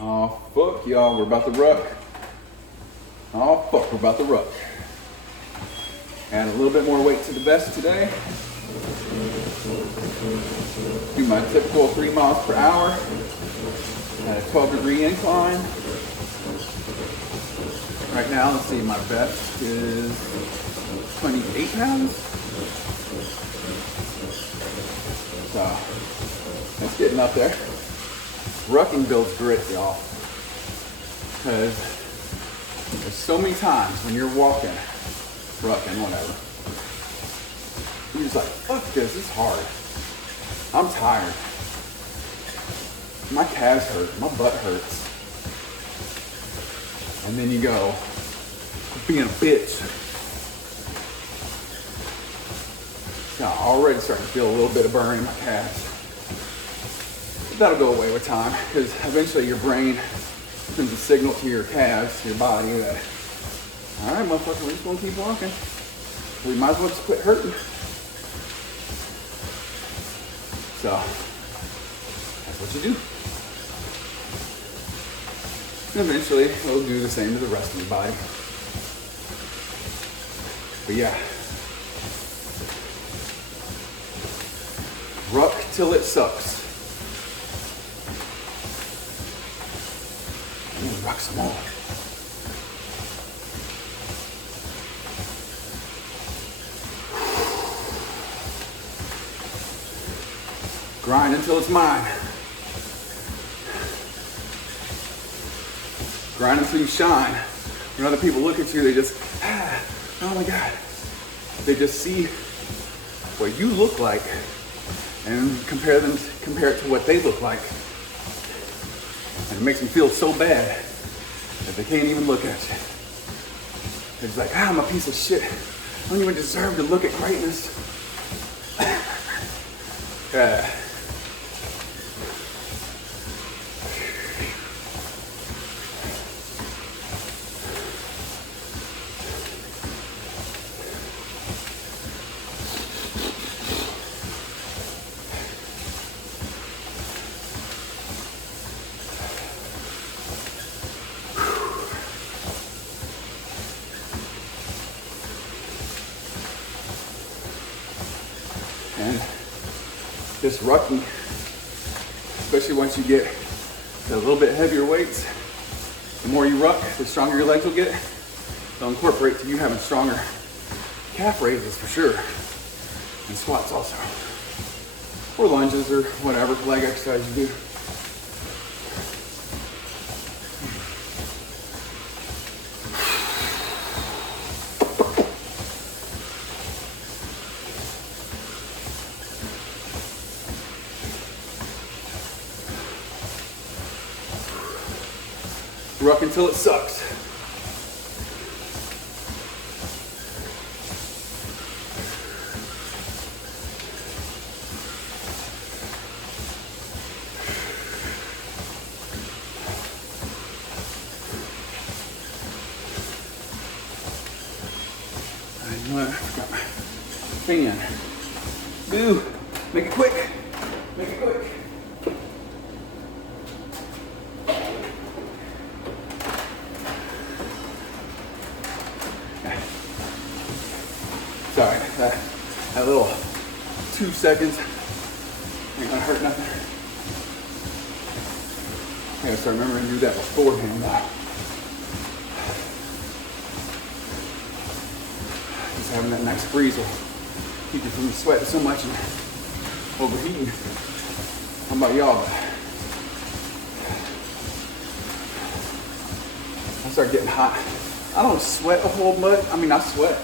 Oh, fuck, y'all, we're about to ruck. Oh, fuck, we're about to ruck. Add a little bit more weight to the vest today. Do my typical 3 miles per hour at a 12-degree incline. Right now, let's see, my vest is 28 pounds. So, it's getting up there. Rucking builds grit, y'all. Because there's so many times when you're walking, rucking, whatever, you're just like, fuck this is hard. I'm tired. My calves hurt, my butt hurts. And then you go, being a bitch. So I'm already starting to feel a little bit of burn in my calves. But that'll go away with time, because eventually your brain sends a signal to your calves, to your body, that, all right, motherfucker, we're just gonna keep walking. We might as well just quit hurting. So, that's what you do. And eventually, it'll do the same to the rest of your body. But yeah. Ruck till it sucks. Ooh, ruck some more. Grind until it's mine. Grind until you shine. When other people look at you, they just, oh my God. They just see what you look like and compare it to what they look like. And it makes them feel so bad that they can't even look at you. They're just like, I'm a piece of shit. I don't even deserve to look at greatness. Yeah. And this rucking, especially once you get to a little bit heavier weights, the more you ruck, the stronger your legs will get. They'll incorporate to you having stronger calf raises for sure, and squats also, or lunges or whatever leg exercise you do. Ruck until it sucks. You know what? I forgot my fan. Boo! Make it quick. Make it quick. Sorry, that little 2 seconds ain't gonna hurt nothing. I gotta start remembering to do that beforehand now. Just having that nice breeze will keep you from sweating so much and overheating. How about y'all? I start getting hot. I don't sweat a whole bunch. I mean, I sweat.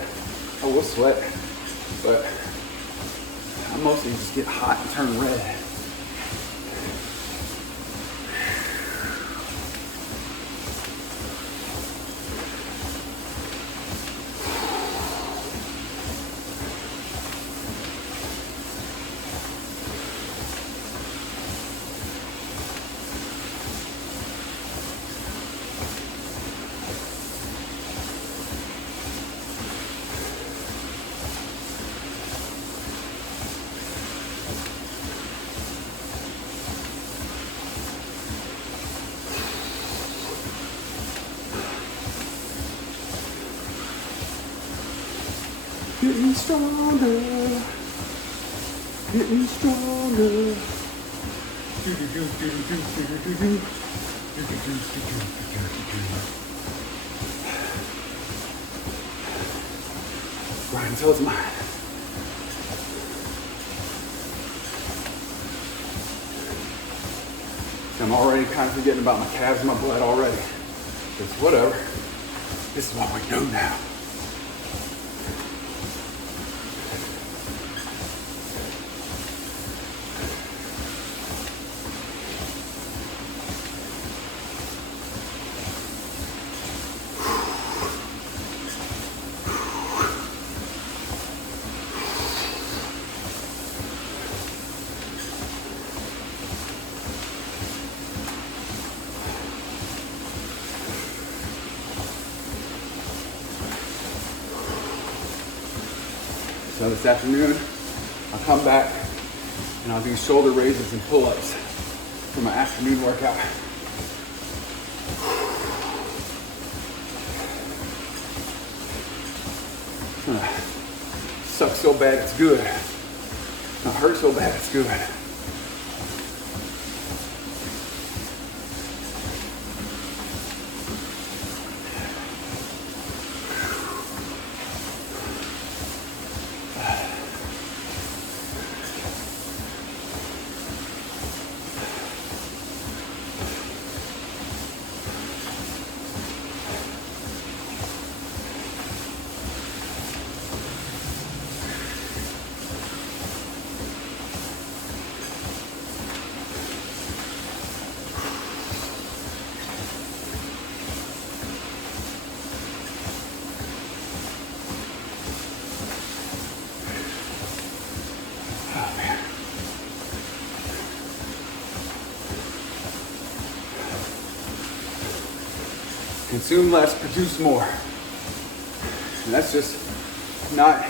I will sweat, but I mostly just get hot and turn red. Getting stronger, getting stronger. Grind until it's mine. I'm already kind of forgetting about my calves and my blood already. It's whatever. This is what we do now. So this afternoon, I'll come back and I'll do shoulder raises and pull-ups for my afternoon workout. It's gonna suck so bad it's good. It's gonna hurt so bad it's good. Consume less, produce more. And that's just not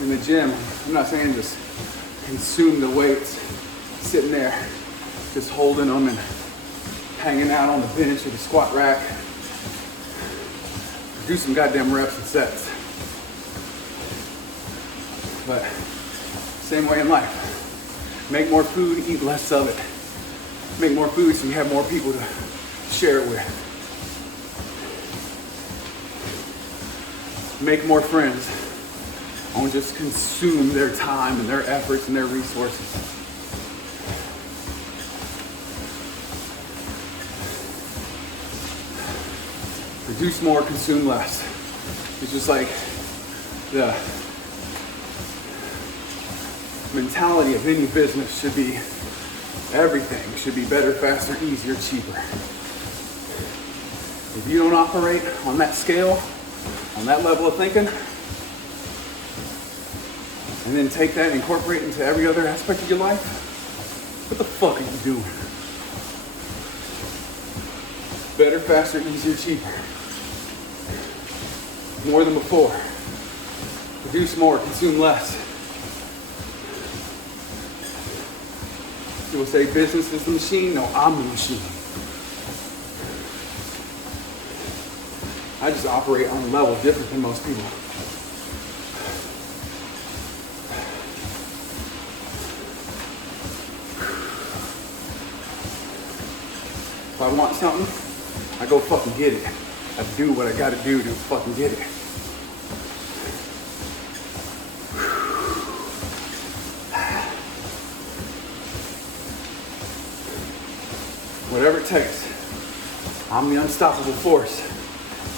in the gym. I'm not saying just consume the weights, sitting there, just holding them and hanging out on the bench or the squat rack. Do some goddamn reps and sets. But same way in life. Make more food, eat less of it. Make more food so you have more people to share it with. Make more friends. Don't just consume their time and their efforts and their resources. Produce more, consume less. It's just like the mentality of any business should be everything should be better, faster, easier, cheaper. If you don't operate on that scale, on that level of thinking, and then take that and incorporate it into every other aspect of your life, what the fuck are you doing? Better, faster, easier, cheaper. More than before. Produce more, consume less. People say business is the machine. No, I'm the machine. I just operate on a level different than most people. If I want something, I go fucking get it. I do what I gotta do to fucking get it. Whatever it takes. I'm the unstoppable force.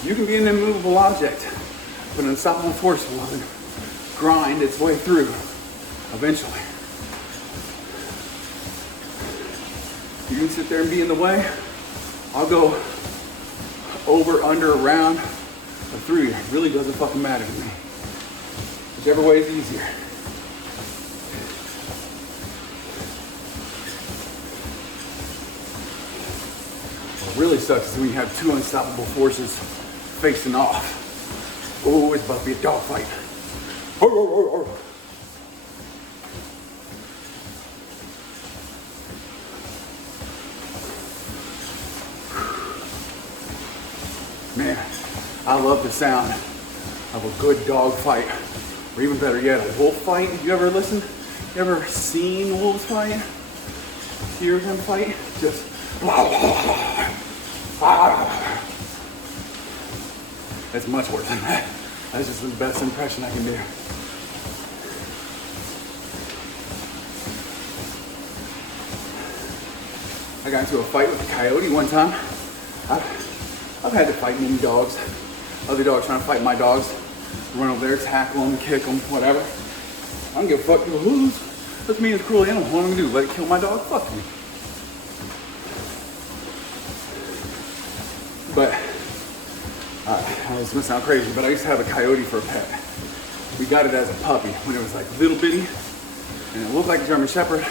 You can be an immovable object, but an unstoppable force will grind its way through eventually. You can sit there and be in the way. I'll go over, under, around, or through you. It really doesn't fucking matter to me. Whichever way is easier. What really sucks is when you have two unstoppable forces facing off. Oh, it's about to be a dogfight. Man, I love the sound of a good dog fight. Or even better yet, a wolf fight. You ever listen? You ever seen wolves fight? Hear them fight? Just it's much worse than that. That's just the best impression I can do. I got into a fight with a coyote one time. I've had to fight many dogs. Other dogs trying to fight my dogs. Run over there, tackle them, kick them, whatever. I don't give a fuck who lose. That's me as a cruel animal. What am I gonna do? Let it kill my dog? Fuck me. But, this must sound crazy, but I used to have a coyote for a pet. We got it as a puppy when it was like little bitty, and it looked like a German Shepherd.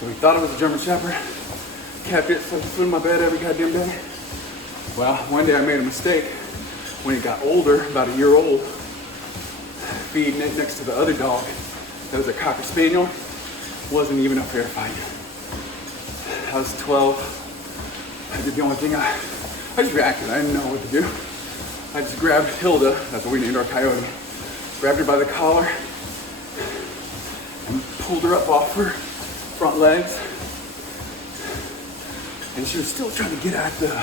So we thought it was a German Shepherd. Kept it, stuck food in my bed every goddamn day. Well, one day I made a mistake. When it got older, about a year old, feeding it next to the other dog. That was a Cocker Spaniel. Wasn't even a fair fight. I was 12. I did the only thing I just reacted. I didn't know what to do. I just grabbed Hilda, that's what we named our coyote, grabbed her by the collar and pulled her up off her front legs. And she was still trying to get at the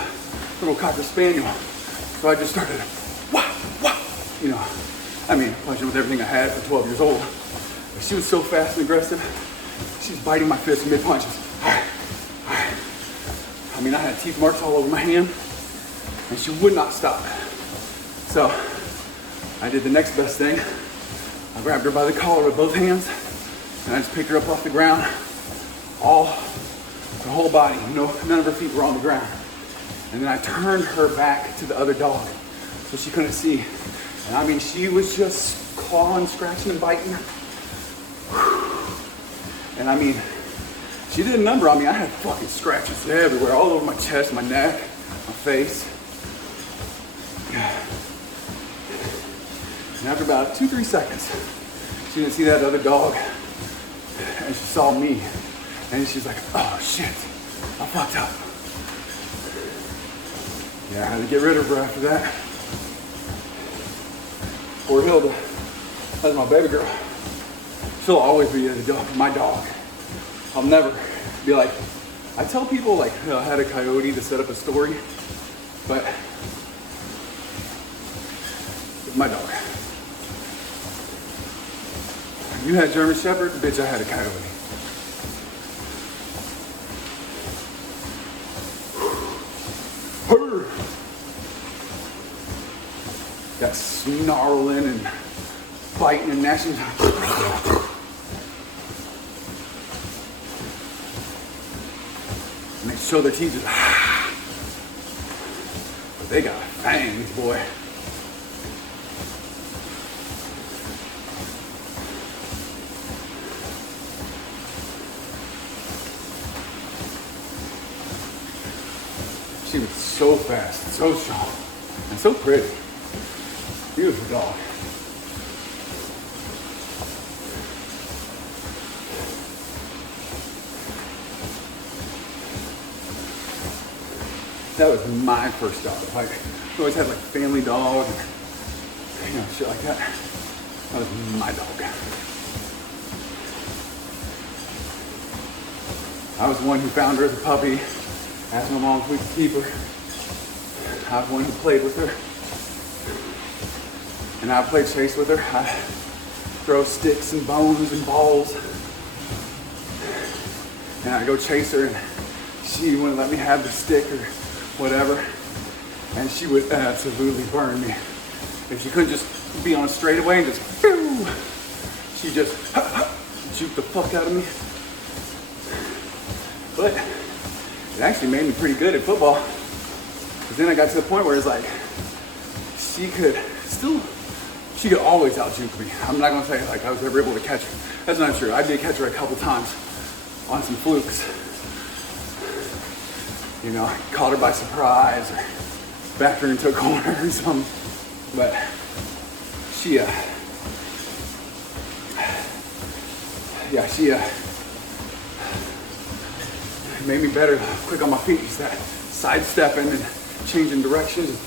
little Cocker Spaniel. So I just started, wah, wah, you know, I mean, punching with everything I had for 12 years old. But she was so fast and aggressive, she was biting my fist mid-punches. I mean, I had teeth marks all over my hand, and she would not stop. So I did the next best thing. I grabbed her by the collar with both hands, and I just picked her up off the ground, her whole body, none of her feet were on the ground. And then I turned her back to the other dog so she couldn't see. And I mean, she was just clawing, scratching, and biting. And I mean, she did a number on me. I had fucking scratches everywhere, all over my chest, my neck, my face. And after about 2-3 seconds, she didn't see that other dog, and she saw me. And she's like, oh shit, I fucked up. Yeah, I had to get rid of her after that. Poor Hilda, that's my baby girl. She'll always be my dog. I'll never be like, I tell people like, I had a coyote to set up a story, but it's my dog. You had German Shepherd, bitch, I had a coyote. Got snarling and biting and gnashing. And they show their teeth just, but they got fangs, boy. She was so fast, so strong, and so pretty. Beautiful dog. That was my first dog. Like, I always had like family dog and shit like that. That was my dog. I was the one who found her as a puppy, asked my mom if we could keep her. I was the one who played with her. And I played chase with her. I throw sticks and bones and balls. And I go chase her and she wouldn't let me have the stick or whatever. And she would absolutely burn me. If she couldn't just be on a straightaway and just, phew, she just juke the fuck out of me. But it actually made me pretty good at football. Because then I got to the point where it's like, she could always out-juke me. I'm not gonna say like I was ever able to catch her. That's not true. I did catch her a couple times on some flukes. You know, caught her by surprise or backed her into a corner or something. But she made me better, quick on my feet. Just that sidestepping and changing directions.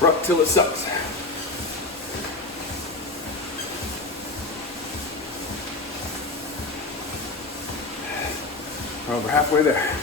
Ruck till it sucks. Well, we're halfway there.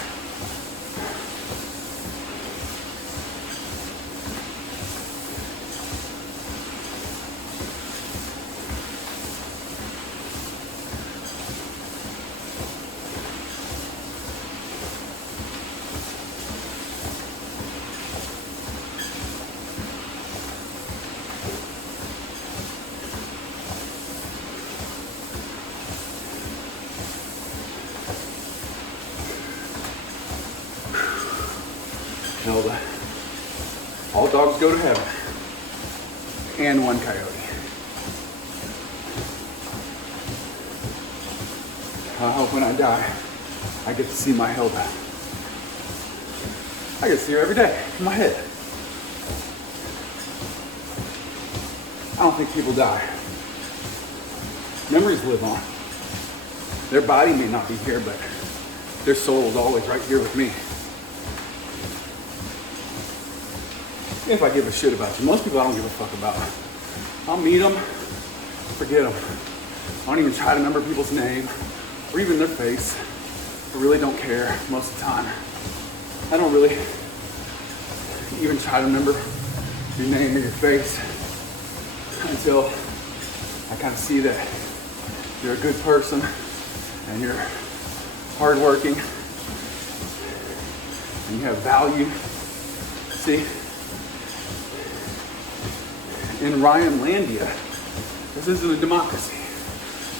All dogs go to heaven, and one coyote. I hope when I die, I get to see my Hilda. I get to see her every day in my head. I don't think people die. Memories live on. Their body may not be here, but their soul is always right here with me. If I give a shit about you. Most people I don't give a fuck about. I'll meet them, forget them. I don't even try to remember people's name or even their face. I really don't care most of the time. I don't really even try to remember your name or your face until I kind of see that you're a good person and you're hardworking and you have value. See? In Ryanlandia, this isn't a democracy.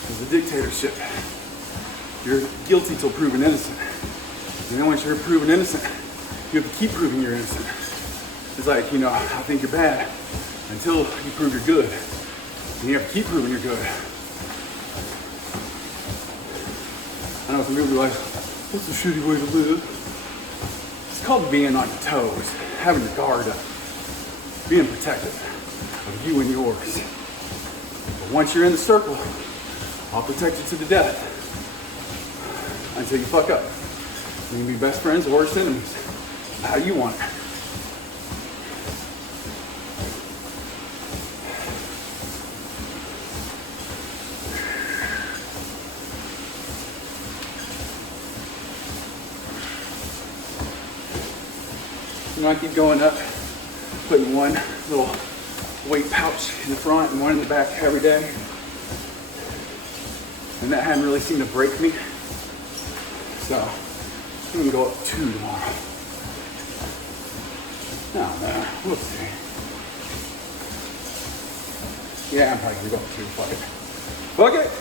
It's a dictatorship. You're guilty till proven innocent. And then once you're proven innocent, you have to keep proving you're innocent. It's like, you know, I think you're bad until you prove you're good. And you have to keep proving you're good. I know some people be like, what's a shitty way to live? It's called being on your toes, having your guard up, being protective of you and yours. But once you're in the circle, I'll protect you to the death until you fuck up. You can be best friends or worst enemies. How you want it. You know, I keep going up, putting one little weight pouch in the front and one in the back every day. And that hadn't really seemed to break me. So I'm gonna go up 2 tomorrow. No, we'll see. Yeah, I'm probably gonna go up 2. Fuck it. Fuck it!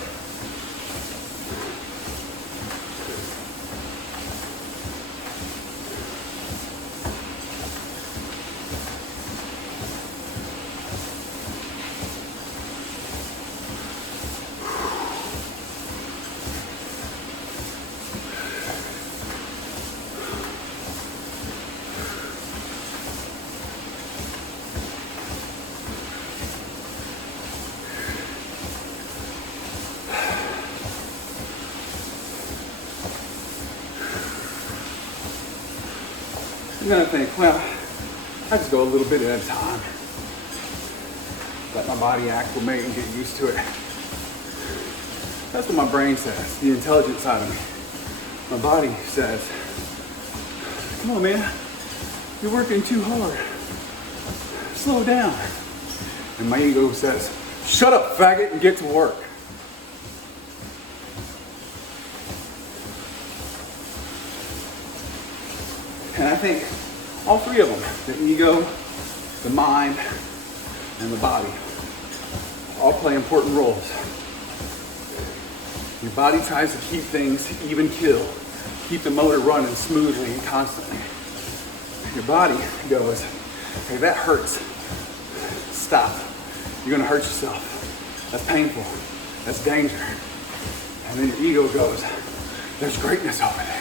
You're gonna think, well, I just go a little bit at a time. Let my body acclimate and get used to it. That's what my brain says, the intelligent side of me. My body says, come on, man, you're working too hard. Slow down. And my ego says, shut up, faggot, and get to work. And I think all 3 of them, the ego, the mind, and the body, all play important roles. Your body tries to keep things even keel, keep the motor running smoothly and constantly. Your body goes, hey, that hurts. Stop. You're gonna hurt yourself. That's painful. That's danger. And then your ego goes, there's greatness over there.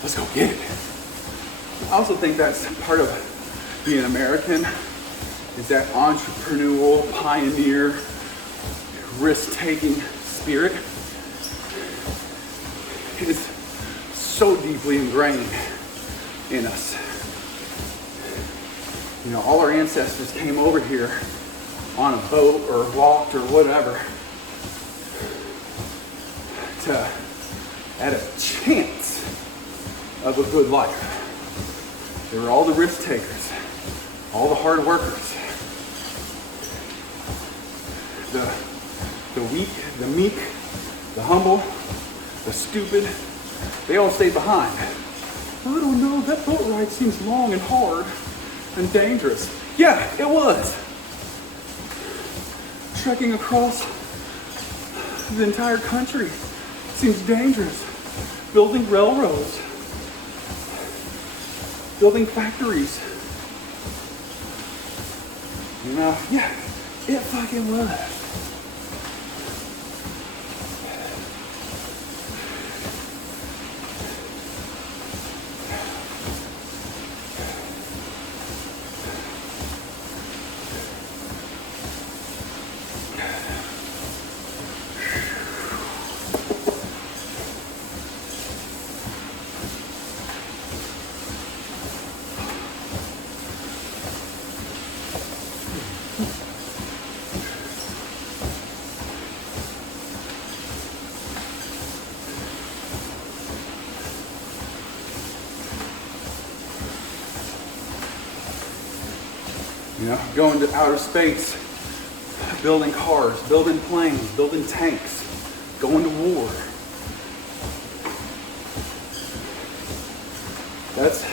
Let's go get it. I also think that's part of being American, is that entrepreneurial, pioneer, risk-taking spirit. It's so deeply ingrained in us. You know, all our ancestors came over here on a boat or walked or whatever to at a chance of a good life. They were all the risk takers, all the hard workers, the weak, the meek, the humble, the stupid. They all stayed behind. I don't know, that boat ride seems long and hard and dangerous. Yeah, it was. Trekking across the entire country seems dangerous. Building railroads, building factories. You know, yeah, it fucking was. You know, going to outer space, building cars, building planes, building tanks, going to war. That's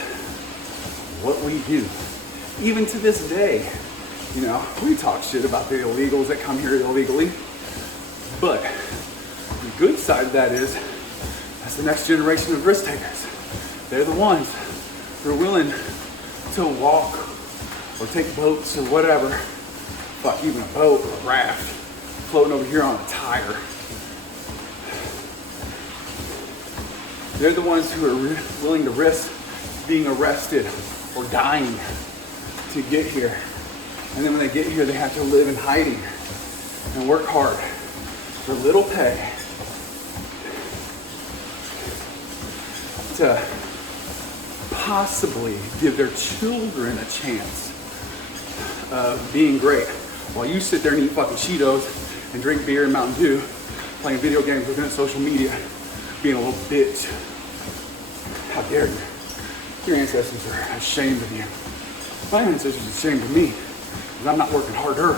what we do. Even to this day, you know, we talk shit about the illegals that come here illegally. But the good side of that is, that's the next generation of risk takers. They're the ones who are willing to walk or take boats or whatever. Fuck, even a boat or a raft floating over here on a tire. They're the ones who are willing to risk being arrested or dying to get here. And then when they get here, they have to live in hiding and work hard for little pay to possibly give their children a chance of being great, while you sit there and eat fucking Cheetos and drink beer and Mountain Dew, playing video games, looking at social media, being a little bitch. How dare you? Your ancestors are ashamed of you. My ancestors are ashamed of me because I'm not working harder.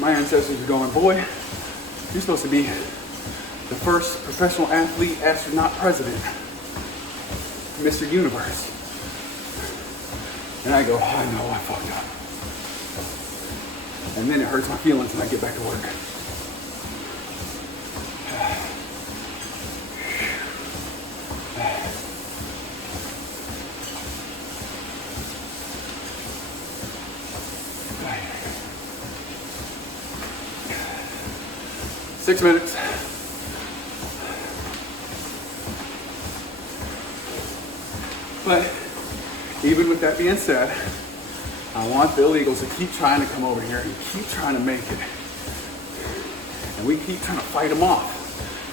My ancestors are going, boy, you're supposed to be the first professional athlete, astronaut, president, Mr. Universe. And I go, oh, I know, I fucked up. And then it hurts my feelings when I get back to work. Six minutes. But even with that being said, I want the illegals to keep trying to come over here and keep trying to make it. And we keep trying to fight them off.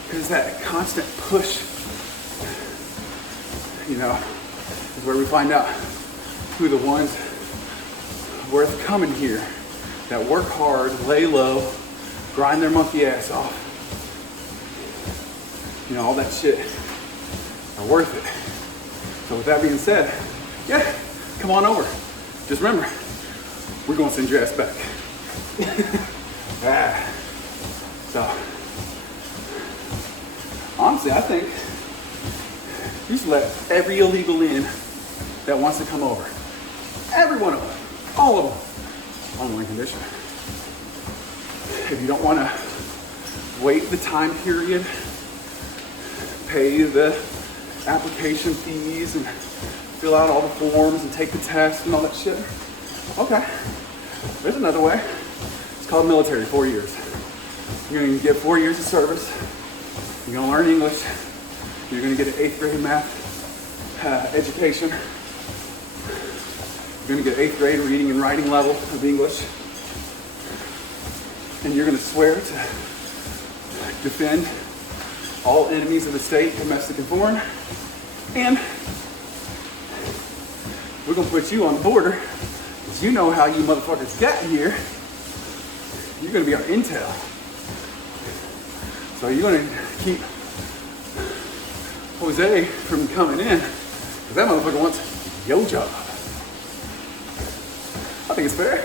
Because that constant push, you know, is where we find out who the ones worth coming here that work hard, lay low, grind their monkey ass off. You know, all that shit are worth it. So with that being said, yeah, come on over. Just remember, we're gonna send your ass back. So, honestly, I think you should let every illegal in that wants to come over. Every one of them, all of them, on one condition. If you don't want to wait the time period, pay the application fees and fill out all the forms and take the test and all that shit, okay, there's another way. It's called military, 4 years. You're going to get 4 years of service. You're going to learn English. You're going to get an 8th grade math education. You're going to get 8th grade reading and writing level of English. And you're going to swear to defend all enemies of the state, domestic and foreign. And we're gonna put you on the border, because you know how you motherfuckers got here. You're gonna be our intel. So you're gonna keep Jose from coming in, because that motherfucker wants your job. I think it's fair.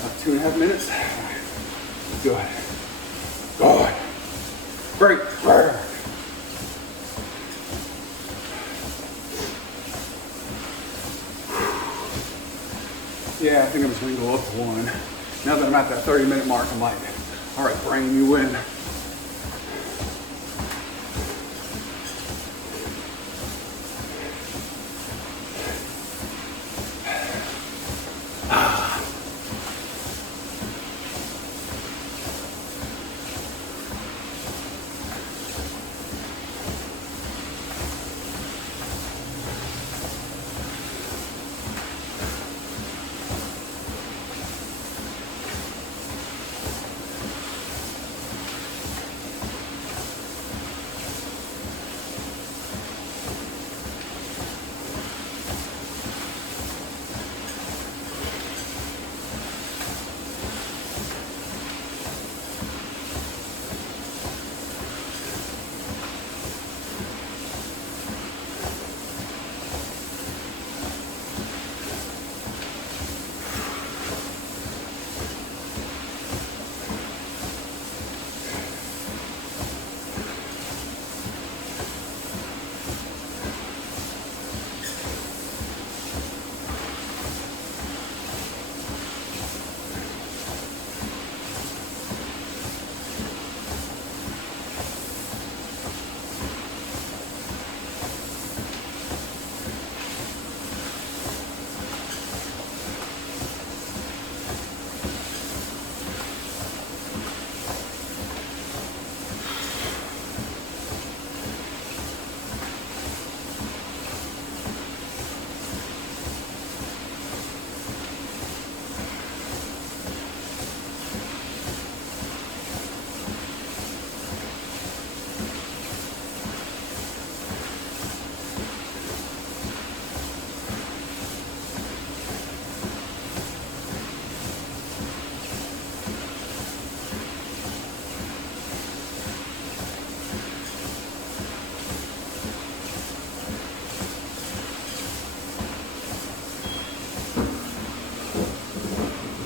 About 2.5 minutes. Good. Good. Great work. Yeah, I think I'm just gonna go up to 1. Now that I'm at that 30-minute mark, I'm like, all right, brain, you win.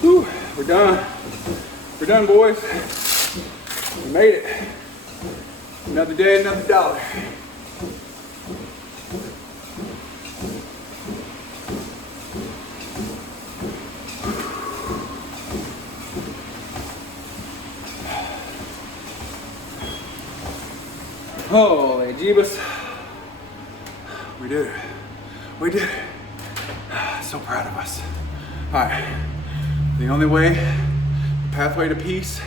Whew, we're done. We're done, boys. We made it. Another day, another dollar. Holy Jeebus. We did it. We did it. So proud of us. All right, the only way, the pathway to peace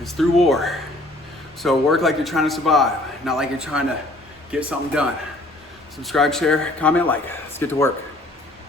is through war. So work like you're trying to survive, not like you're trying to get something done. Subscribe, share, comment, like. Let's get to work.